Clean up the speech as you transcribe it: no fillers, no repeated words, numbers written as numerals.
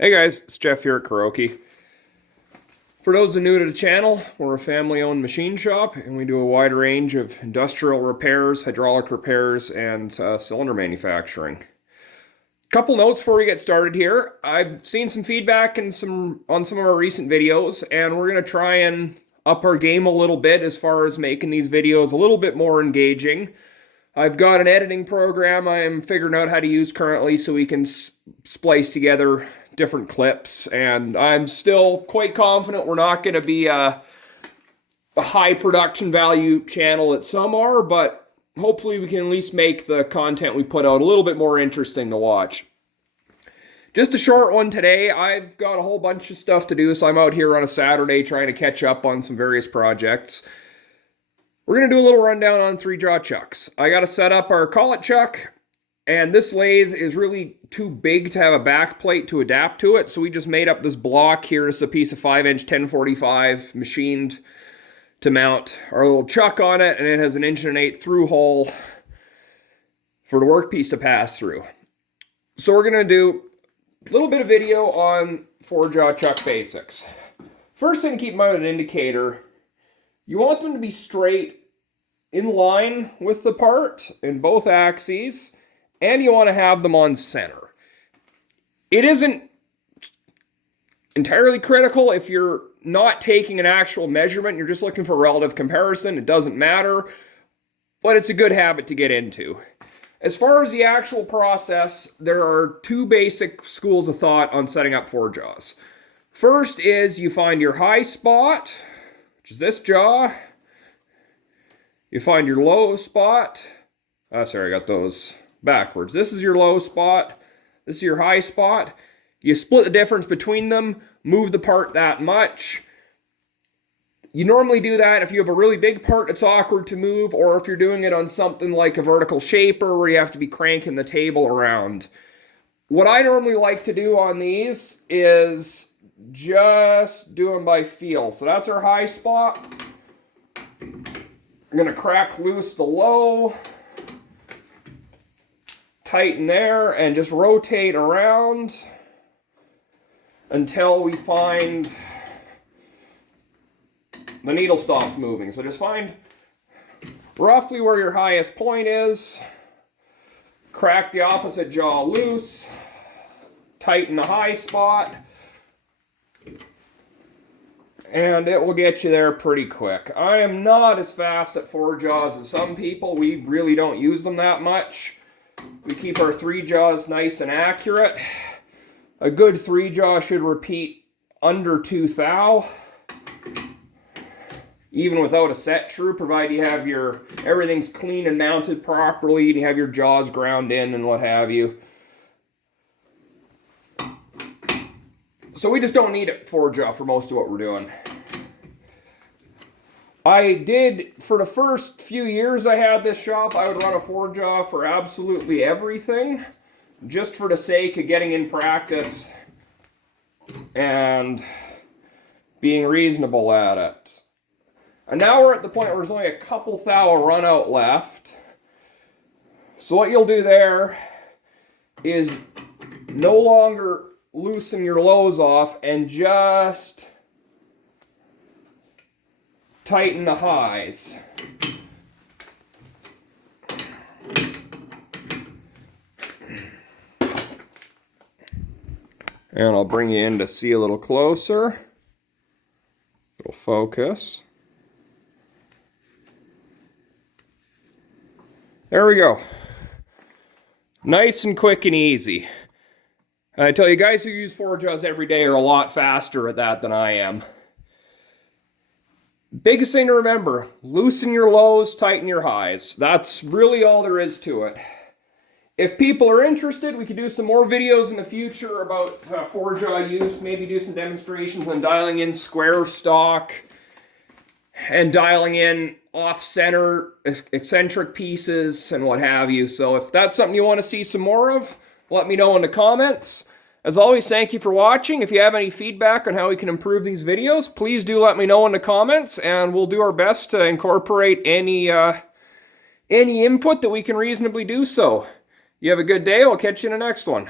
Hey guys, it's Jeff here at Kuroki. For those that are new to the channel, we're a family-owned machine shop and we do a wide range of industrial repairs, hydraulic repairs, and cylinder manufacturing. Couple notes before we get started here. I've seen some feedback on some of our recent videos, and we're going to try and up our game a little bit as far as making these videos a little bit more engaging. I've got an editing program I am figuring out how to use currently so we can splice together different clips, and I'm still quite confident we're not going to be a high production value channel that some are, but hopefully we can at least make the content we put out a little bit more interesting to watch. Just a short one today. I've got a whole bunch of stuff to do, so I'm out here on a Saturday trying to catch up on some various projects. We're going to do a little rundown on 3-jaw chucks. I got to set up our collet chuck, and this lathe is really too big to have a back plate to adapt to it, so we just made up this block here. It's a piece of 5-inch 1045 machined to mount our little chuck on it, and it has an 1.1-inch through hole for the workpiece to pass through. So we're going to do a little bit of video on 4-jaw chuck basics. First thing to keep in mind with an indicator, you want them to be straight in line with the part in both axes, and you want to have them on center. It isn't entirely critical if you're not taking an actual measurement, you're just looking for relative comparison, it doesn't matter, but it's a good habit to get into. As far as the actual process, there are two basic schools of thought on setting up 4-jaws. First is you find your high spot, which is this jaw. You find your low spot. Sorry, I got those backwards. This is your low spot. This is your high spot. You split the difference between them, move the part that much. You normally do that if you have a really big part that's awkward to move, or if you're doing it on something like a vertical shaper where you have to be cranking the table around. What I normally like to do on these is just do them by feel. So that's our high spot. I'm going to crack loose the low, tighten there, and just rotate around until we find the needle stops moving. So just find roughly where your highest point is, crack the opposite jaw loose, tighten the high spot, and it will get you there pretty quick. I am not as fast at 4-jaws as some people. We really don't use them that much. We keep our 3-jaws nice and accurate. A good 3-jaw should repeat under 2 thou, even without a set true, provided you have everything's clean and mounted properly, and you have your jaws ground in and what have you. So we just don't need a 4-jaw for most of what we're doing. I did, for the first few years I had this shop, I would run a 4-jaw for absolutely everything, just for the sake of getting in practice and being reasonable at it. And now we're at the point where there's only a couple thou run out left. So what you'll do there is no longer loosen your lows off and just tighten the highs. And I'll bring you in to see a little closer. It'll focus. There we go. Nice and quick and easy. And I tell you, guys who use 4-jaws every day are a lot faster at that than I am. Biggest thing to remember, loosen your lows, tighten your highs. That's really all there is to it. If people are interested, we could do some more videos in the future about 4-jaw use, maybe do some demonstrations on dialing in square stock and dialing in off-center eccentric pieces and what have you. So if that's something you want to see some more of, let me know in the comments. As always, thank you for watching. If you have any feedback on how we can improve these videos, please do let me know in the comments, and we'll do our best to incorporate any input that we can reasonably do so. You have a good day. I'll catch you in the next one.